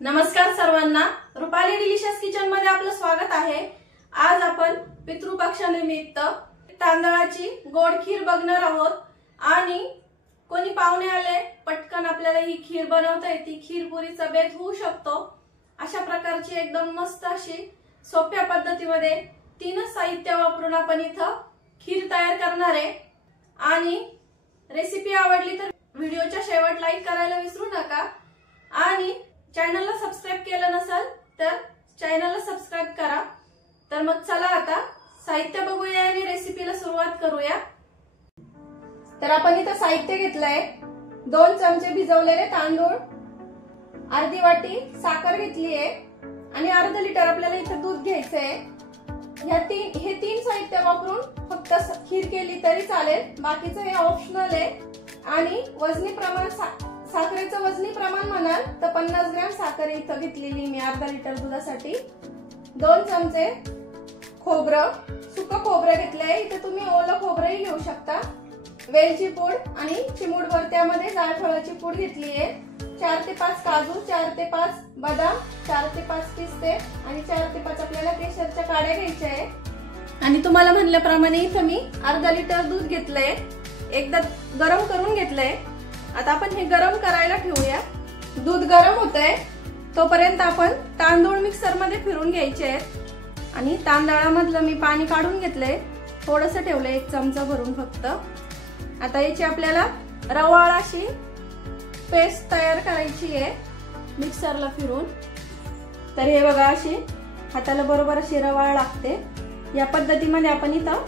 नमस्कार सर्वांना, Rupali delicious kitchen मध्ये आपलं स्वागत आहे। आज आपण पितृपक्षानिमित्त तांदळाची गोड खीर बघणार आहोत आणि कोणी पाहुणे आले पटकन आपल्याला ही खीर बनवता येते। खीर पुरीचा बेत होऊ शकतो। अशा प्रकारची एकदम मस्त अशी सोप्या पद्धतीमध्ये तीन साहित्य वापरून आपण इथं खीर तयार करणार आहे। आणि रेसिपी आवडली तर व्हिडिओच्या शेवट लाईक करायला विसरू नका आणि चॅनलला सबस्क्राइब केलं नसेल तर चॅनलला सबस्क्राइब करा। तर मग चला आता साहित्य बघूया आणि रेसिपीला सुरुवात करूया। तर आपण इथं साहित्य घेतलंय 2 चमचे भिजवलेले तांदूळ, अर्धी वाटी साखर घेतली आहे आणि अर्धा लिटर आपल्याला इथं दूध घ्यायचंय। हे तीन साहित्य वापरून फक्त खीर केली तरी चालेल, बाकीचं हे ऑप्शनल आहे। आणि वजनी प्रमाण साखरेचं वजनी प्रमाण म्हणाल तर 50 ग्रॅम साखर इथं घेतलेली मी अर्धा लिटर दुधासाठी। 2 चमचे खोबरं, सुकं खोबरं घेतलंय, इथे तुम्ही ओलं खोबरंही घेऊ शकता। वेलची पूड आणि चिमूटभर त्यामध्ये जायफळाची पूड घेतली आहे। 4 ते 5 काजू, 4 ते 5 बदाम, 4 ते 5 पिस्ते आणि 4 ते 5 आपल्याला केशरच्या काड्या घ्यायच्या आहे। आणि तुम्हाला म्हणल्याप्रमाणे इथं मी अर्धा लिटर दूध घेतलंय, एकदा गरम करून घेतलंय। आता आपण हे गरम करायला ठेवूया। दूध गरम होतंय तोपर्यंत आपण तांदूळ मिक्सर मध्ये फिरून घ्यायचे आहेत। आणि तांदळामधलं मी पाणी काढून घेतलंय, थोडंसं ठेवलंय 1 चमचा भरून फक्त। आता याची आपल्याला रवाळ अशी पेस्ट तयार करायची आहे मिक्सरला फिरून। तर हे बघा, अशी हाताला बरोबर अशी रवाळ लागते। या पद्धतीमध्ये आपण इथं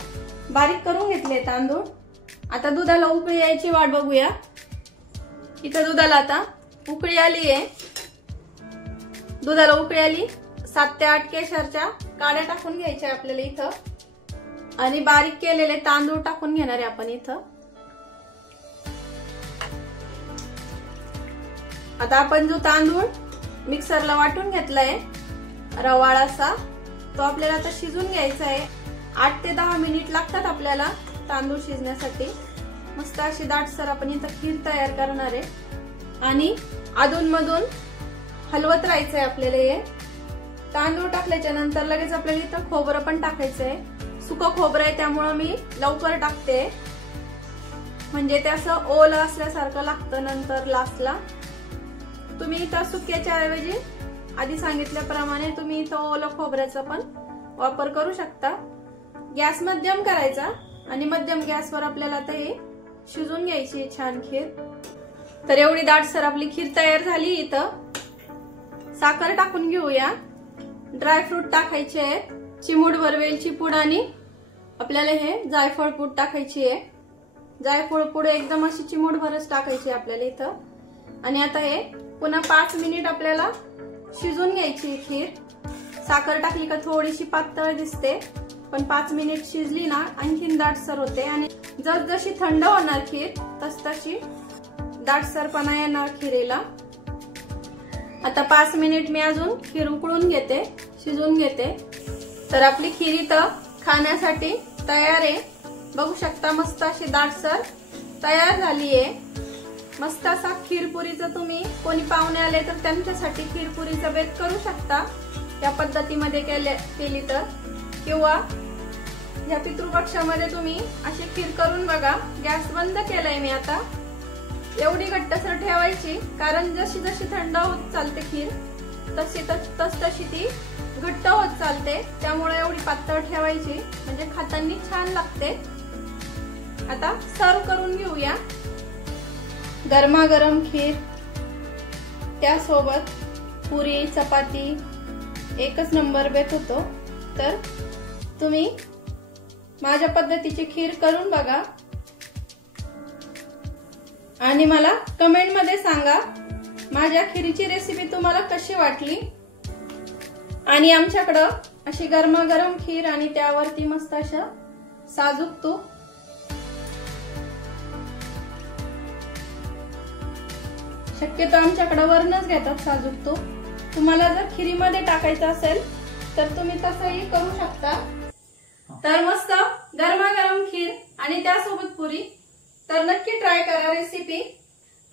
बारीक करून घेतले तांदूळ। आता दुधाला उकळी यायची वाट बघूया। इथं दुधाला आता उकळी आली आहे। दुधाला उकळी आली, 7 ते 8 केशरच्या काड्या टाकून घ्यायच्या आपल्याला इथं आणि बारीक केलेले तांदूळ टाकून घेणार आहे आपण इथं। आता आपण जो तांदूळ मिक्सरला वाटून घेतलाय रवाळ असा, तो आपल्याला आता शिजून घ्यायचा आहे। 8 ते 10 मिनिट लागतात आपल्याला तांदूळ शिजण्यासाठी। मस्त अशी दाटसर आपण इथं खीर तयार करणार आहे आणि अधून मधून हलवत राहायचंय आपल्याला। हे तांदूळ टाकल्याच्या नंतर लगेच आपल्याला इथं खोबरं पण टाकायचंय। सुकं खोबरं आहे त्यामुळे मी लवकर टाकते, म्हणजे ते असं ओलं असल्यासारखं लागतं नंतर लास्टला। तुम्ही इथं सुक्याच्या ऐवजी आधी सांगितल्याप्रमाणे तुम्ही इथं ओलं खोबऱ्याचा पण वापर करू शकता। गॅस मध्यम करायचा आणि मध्यम गॅसवर आपल्याला आता हे शिजून घ्यायची छान खीर। तर एवढी दाटसर आपली खीर तयार झाली। इथं साखर टाकून घेऊया, ड्रायफ्रूट टाकायचे आहेत, चिमूटभर वेलची पूड आणि आपल्याला हे जायफळ पूड टाकायची आहे। जायफळ पूड एकदम अशी चिमूटभरच टाकायची आपल्याला इथं। आणि आता हे पुन्हा 5 मिनिट आपल्याला शिजून घ्यायची खीर। साखर टाकली का थोडीशी पातळ दिसते, पण 5 मिनिट शिजली ना आणखीन दाटसर होते आणि जसजशी थंड होणार खीर तसतशी दाटसरपणा येणार खीरेला। आता 5 मिनिट मी अजून खीर उकळून घेते, शिजून घेते। तर आपली खीर इथं खाण्यासाठी तयार आहे। बघू शकता मस्त अशी दाटसर तयार झाली आहे। मस्त असा खीरपुरीचा तुम्ही कोणी पाहुणे आले तर त्यांच्यासाठी खीरपुरीचा बेत करू शकता या पद्धतीमध्ये केली तर। किंवा या पितृपक्षामध्ये तुम्ही अशी खीर करून बघा। गॅस बंद केलाय मी आता। एवढी घट्टसर ठेवायची, कारण जशी जशी थंड होत चालते खीर तशी ती घट्ट होत चालते, त्यामुळे एवढी पातळ ठेवायची म्हणजे खाताना छान लागते। आता सर्व करून घेऊया। गरमागरम खीर, त्यासोबत पुरी चपाती एकच नंबर बेत होतो। तर तुम्ही माझ्या पद्धतीची खीर करून बघा आणि मला कमेंट मध्ये सांगा माझ्या खीरीची रेसिपी तुम्हाला कशी वाटली। आणि आमच्याकडं अशी गरमागरम खीर आणि त्यावरती मस्त अशा साजूक तूप, शक्यतो आमच्याकडं वरणच घेतात साजूक तूप। तुम्हाला जर खिरीमध्ये टाकायचं असेल तर तुम्ही तसंही करू शकता। तर मस्त गरमागरम खीर आणि त्यासोबत पुरी, तर नक्की ट्राय करा रेसिपी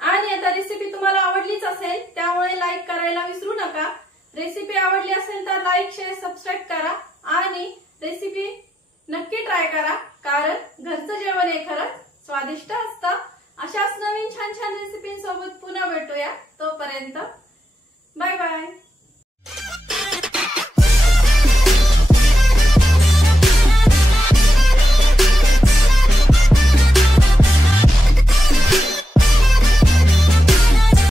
आणि आता रेसिपी तुम्हाला आवडलीच असेल, त्यामुळे लाईक करायला विसरू नका। रेसिपी आवडली असेल तर लाईक, शेअर, सबस्क्राईब करा आणि रेसिपी नक्की ट्राय करा, कारण घरचं जेवण हे खरंच स्वादिष्ट असतं। अशाच नवीन छान छान रेसिपींसोबत पुन्हा भेटूया, तोपर्यंत बाय बाय।